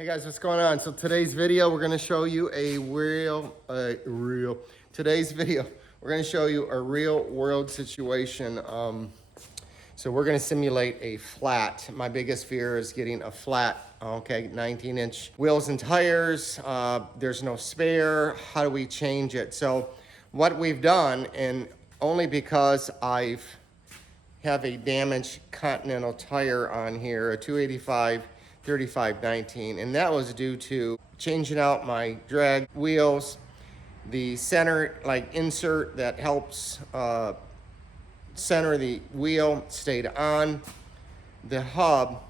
Hey guys, what's going on? So today's video, we're gonna show you today's video, we're gonna show you a real world situation. So we're gonna simulate a flat. My biggest fear is getting a flat, okay, 19-inch wheels and tires. There's no spare. How do we change it? So what we've done, and only because I have a damaged Continental tire on here, a 285 3519, and that was due to changing out my drag wheels. The center insert that helps center the wheel stayed on. The hub,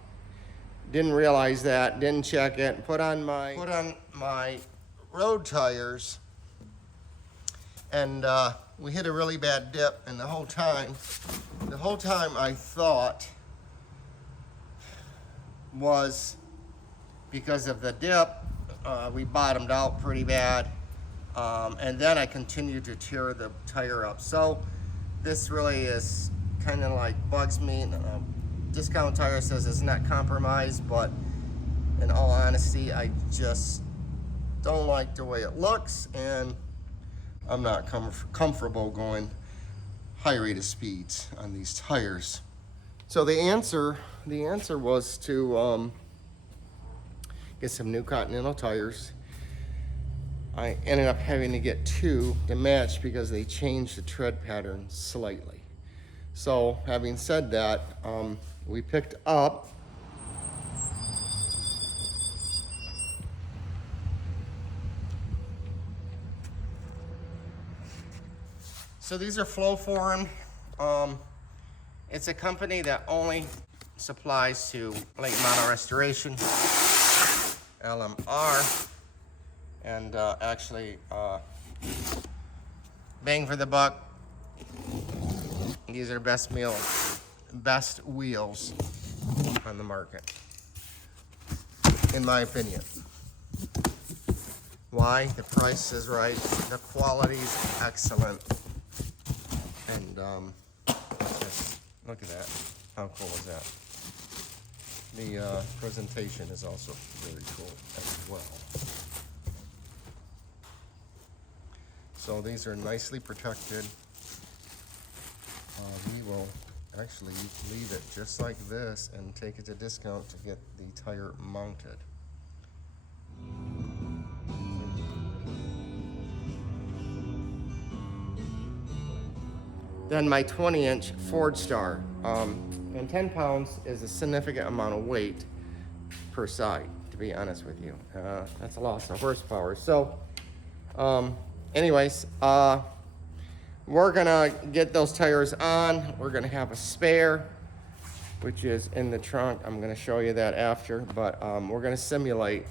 didn't realize that, didn't check it, put on my road tires, and we hit a really bad dip, and the whole time I thought was because of the dip. We bottomed out pretty bad, and then I continued to tear the tire up. So this really is kind of like bugs me. Discount Tire says it's not compromised, but in all honesty, I just don't like the way it looks, and I'm not comfortable going high rate of speeds on these tires. So the answer was to get some new Continental tires. I ended up having to get two to match because they changed the tread pattern slightly. So having said that, we picked up so these are flow formed. It's a company that only supplies to late model restoration, LMR, and actually bang for the buck. These are best wheels on the market, in my opinion. Why? The price is right, the quality is excellent, and look at that. How cool is that? The presentation is also very cool as well. So these are nicely protected. We will actually leave it just like this and take it to discount to get the tire mounted. Then my 20-inch Ford Star, and 10 pounds is a significant amount of weight per side, to be honest with you. That's a loss of horsepower. So anyways, we're gonna get those tires on. We're gonna have a spare, which is in the trunk. I'm gonna show you that after, but we're gonna simulate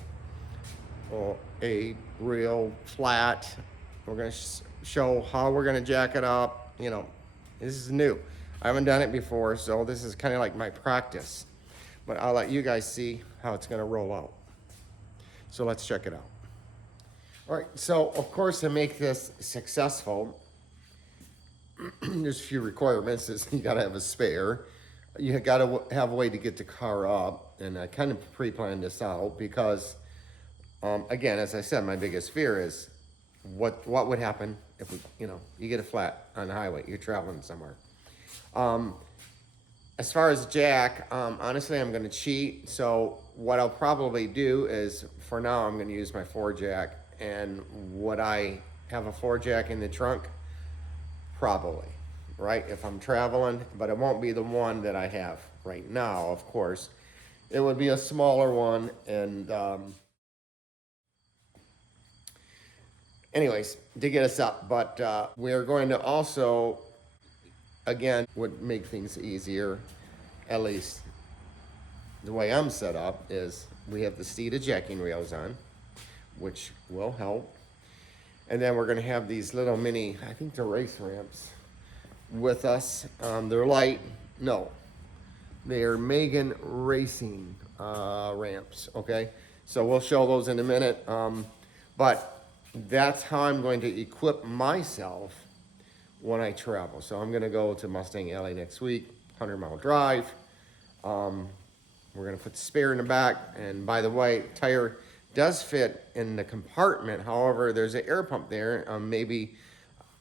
a real flat. We're gonna show how we're gonna jack it up. You know, this is new. I haven't done it before, so this is kind of like my practice. But I'll let you guys see how it's gonna roll out. So let's check it out. All right, so of course to make this successful, there's a few requirements. You gotta have a spare. You gotta have a way to get the car up, and I kind of pre-planned this out because, again, as I said, my biggest fear is what would happen if you get a flat on the highway, you're traveling somewhere. As far as jack, honestly, I'm gonna cheat. So what I'll probably do is, for now, I'm gonna use my 4-jack. And would I have a 4-jack in the trunk? Probably, right? If I'm traveling, but it won't be the one that I have right now, of course. It would be a smaller one, and anyways, to get us up. But we're going to also, again, would make things easier, at least the way I'm set up, is we have the seated jacking rails on, which will help. And then we're gonna have these little mini, I think they're race ramps with us. They're light, no. They are Megan Racing ramps, okay? So we'll show those in a minute. But that's how I'm going to equip myself when I travel. So I'm gonna go to Mustang Alley next week, 100-mile drive. We're gonna put the spare in the back, and by the way, tire does fit in the compartment. However, there's an air pump there. Maybe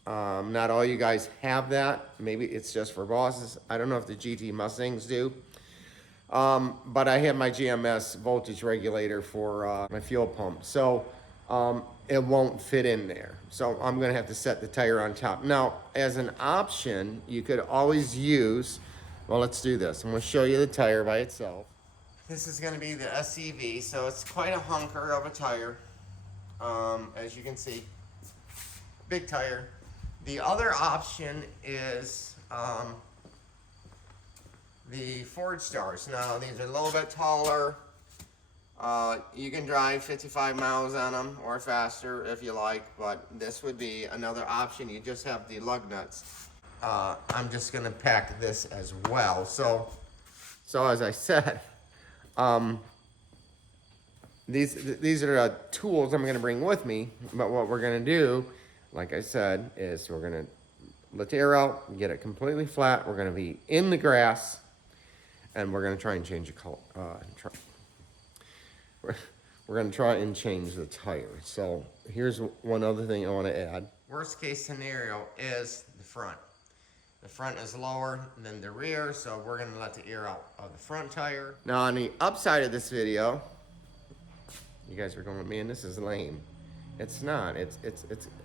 not all you guys have that. Maybe it's just for bosses. I don't know if the GT Mustangs do. But I have my GMS voltage regulator for my fuel pump. So it won't fit in there. So I'm gonna have to set the tire on top. Now, as an option, you could always use, well, let's do this. I'm gonna show you the tire by itself. This is gonna be the SCV, so it's quite a hunker of a tire, as you can see. Big tire. The other option is the Ford Stars. Now, these are a little bit taller. You can drive 55 miles on them or faster if you like, but this would be another option. You just have the lug nuts. I'm just gonna pack this as well. So as I said, these are the tools I'm gonna bring with me, but what we're gonna do, like I said, is we're gonna let the air out, get it completely flat. We're gonna be in the grass, and we're gonna try and change the color. We're gonna try and change the tire. So here's one other thing I wanna add. Worst case scenario is the front. The front is lower than the rear, so we're gonna let the air out of the front tire. Now on the upside of this video, you guys are going, man, this is lame. It's not. It's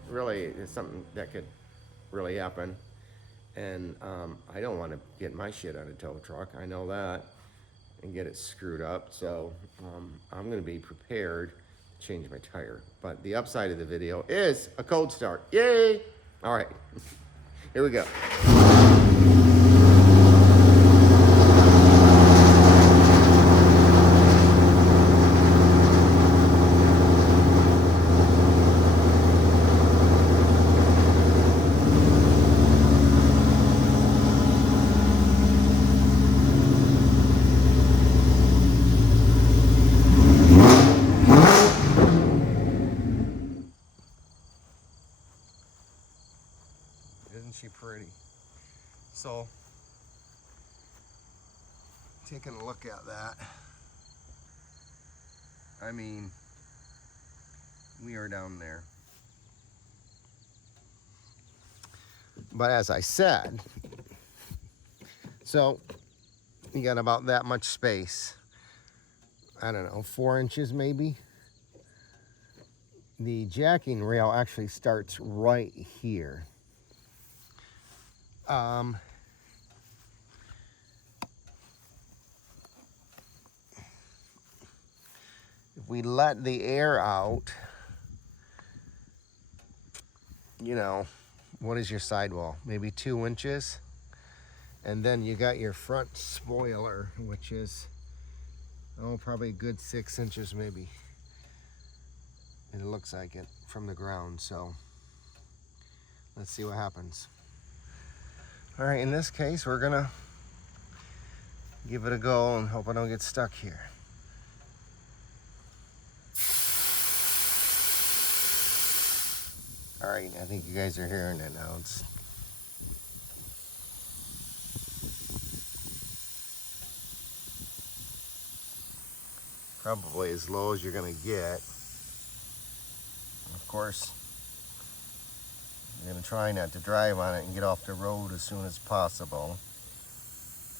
really, it's something that could really happen. And I don't want to get my shit on a tow truck. I know that, and get it screwed up. So I'm going to be prepared to change my tire. But the upside of the video is a cold start. Yay! All right, here we go. Isn't she pretty? So, taking a look at that, I mean, we are down there. But as I said, so you got about that much space. I don't know, 4 inches maybe. The jacking rail actually starts right here. If we let the air out, you know, what is your sidewall? Maybe 2 inches. And then you got your front spoiler, which is, oh, probably a good 6 inches maybe. And it looks like it from the ground, so let's see what happens. All right, in this case, we're gonna give it a go and hope I don't get stuck here. All right, I think you guys are hearing it now. It's probably as low as you're gonna get. Of course, you're gonna try not to drive on it and get off the road as soon as possible.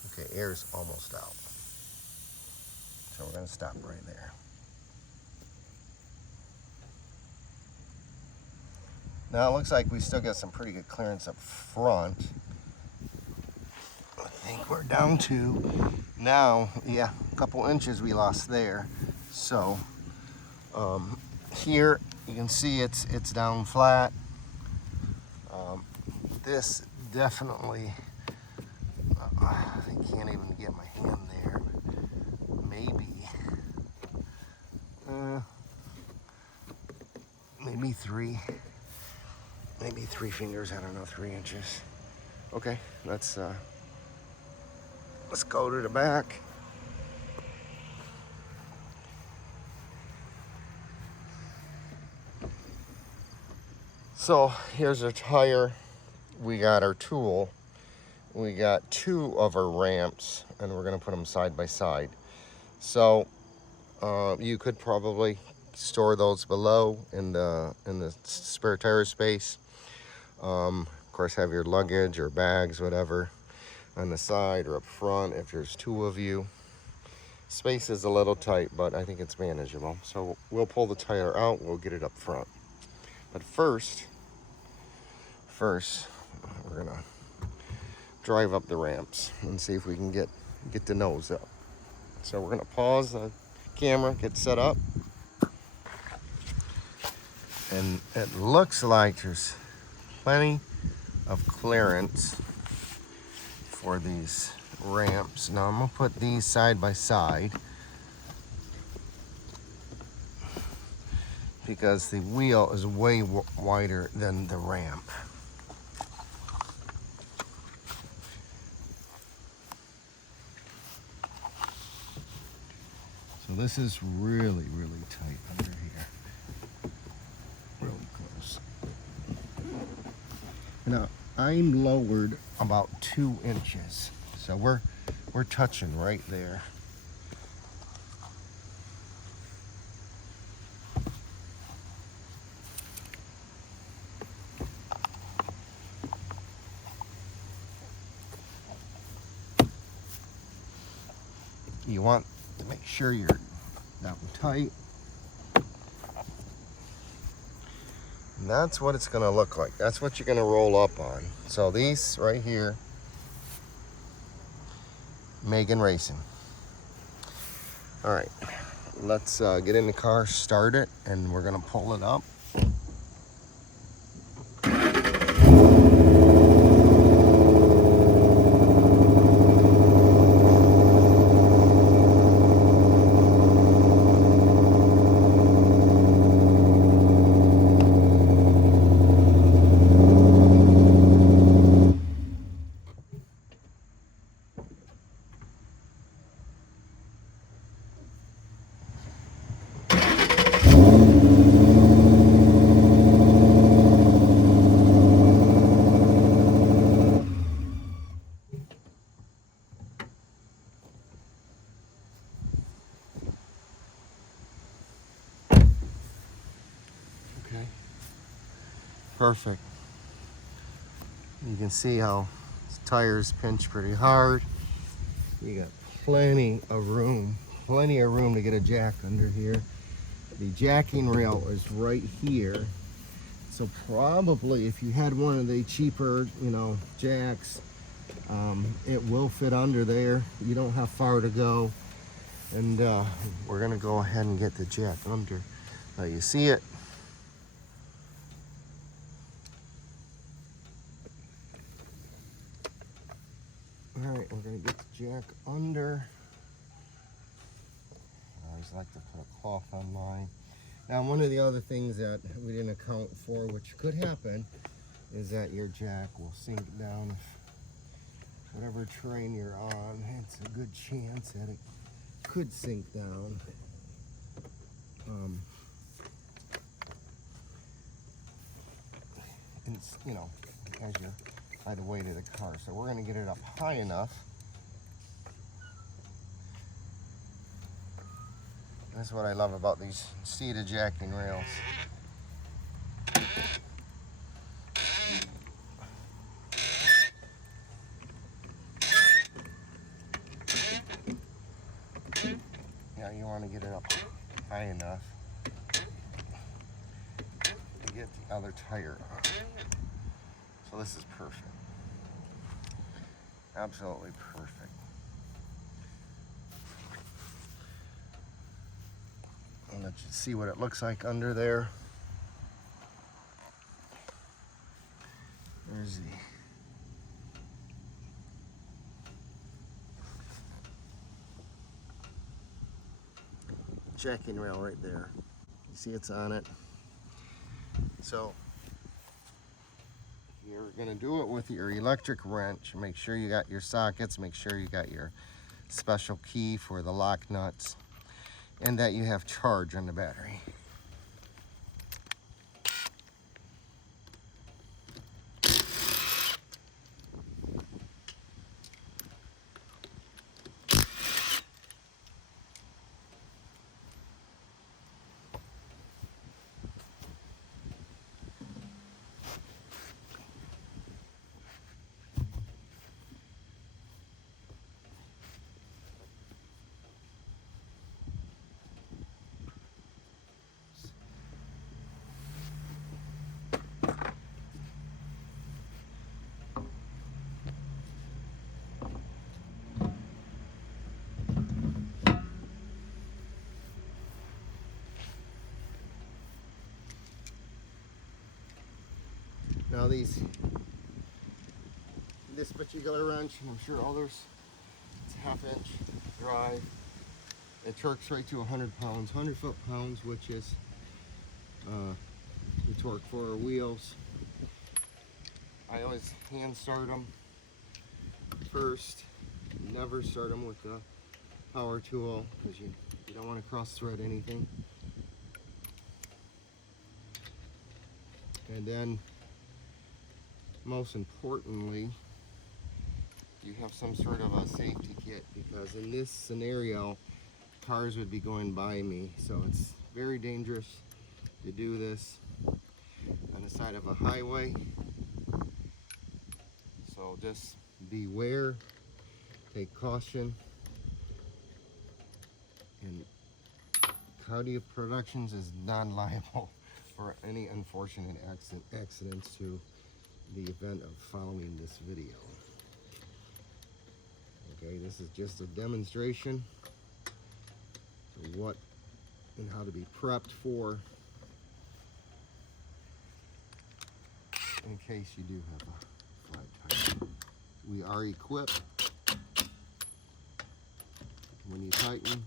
Okay, air's almost out. So we're gonna stop right there. Now it looks like we still got some pretty good clearance up front. I think we're down to now, yeah, a couple inches we lost there. So here you can see it's down flat. This definitely, I can't even get my hand there. Maybe three fingers. I don't know, 3 inches. Okay, let's go to the back. So here's our tire. We got our tool. We got 2 of our ramps, and we're gonna put them side by side. So you could probably store those below in the spare tire space. Of course, have your luggage or bags, whatever, on the side or up front if there's two of you. Space is a little tight, but I think it's manageable. So we'll pull the tire out, we'll get it up front. But first, we're gonna drive up the ramps and see if we can get the nose up. So we're gonna pause the camera, get set up. And it looks like there's plenty of clearance for these ramps. Now I'm gonna put these side by side because the wheel is way wider than the ramp. So this is really, really tight under here. Really close. Now I'm lowered about 2 inches. So we're touching right there. You want to make sure you're down tight. And that's what it's gonna look like. That's what you're gonna roll up on. So these right here, Megan Racing. All right, let's get in the car, start it, and we're gonna pull it up. Okay, perfect. You can see how the tires pinch pretty hard. You got plenty of room to get a jack under here. The jacking rail is right here. So probably if you had one of the cheaper, jacks, it will fit under there. You don't have far to go. And we're gonna go ahead and get the jack under. Now you see it. All right, we're gonna get the jack under. I always like to put a cloth on mine. Now, one of the other things that we didn't account for, which could happen, is that your jack will sink down. Whatever terrain you're on, it's a good chance that it could sink down. And it's, as you're by the weight of the car. So we're gonna get it up high enough. That's what I love about these seated jacking rails. Yeah, you want to get it up high enough to get the other tire on. So this is perfect. Absolutely perfect. I'll let you see what it looks like under there. There's the jacking rail right there. You see it's on it. So you're gonna do it with your electric wrench. Make sure you got your sockets, make sure you got your special key for the lock nuts, and that you have charge on the battery. Now this particular wrench, and I'm sure others, it's a 1/2 inch drive. It torques right to 100 pounds, 100 foot-pounds, which is the torque for our wheels. I always hand start them first. Never start them with the power tool because you don't want to cross thread anything. And then most importantly, you have some sort of a safety kit, because in this scenario cars would be going by me, so it's very dangerous to do this on the side of a highway. So just beware, take caution, and Cardia Productions is non-liable for any unfortunate accidents to the event of following this video. Okay, this is just a demonstration of what and how to be prepped for in case you do have a flat tire. We are equipped. When you tighten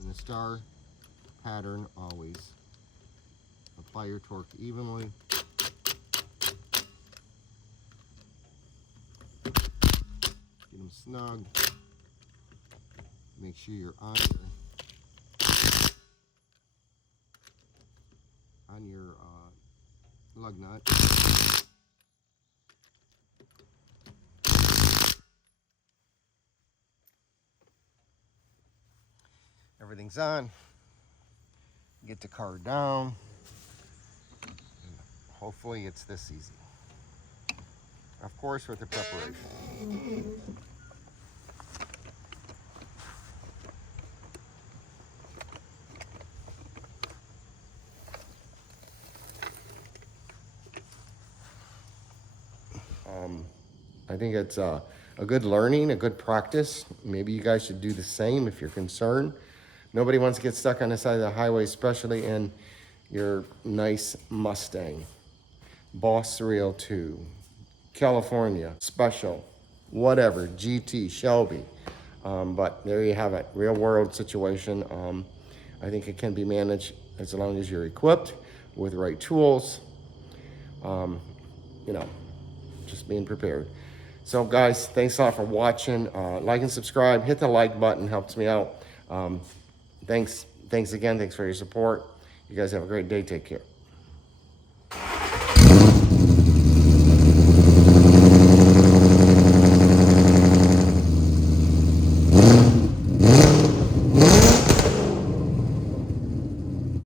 in the star pattern always. Apply your torque evenly. Get them snug. Make sure you're on your lug nut. Everything's on. Get the car down. Hopefully it's this easy. Of course, with the preparation. I think it's a good learning, a good practice. Maybe you guys should do the same if you're concerned. Nobody wants to get stuck on the side of the highway, especially in your nice Mustang. Boss 302, California, Special, whatever, GT, Shelby. But there you have it, real world situation. I think it can be managed as long as you're equipped with the right tools. You know, just being prepared. So guys, thanks a lot for watching. Like and subscribe, hit the like button, helps me out. Thanks again, thanks for your support. You guys have a great day, take care.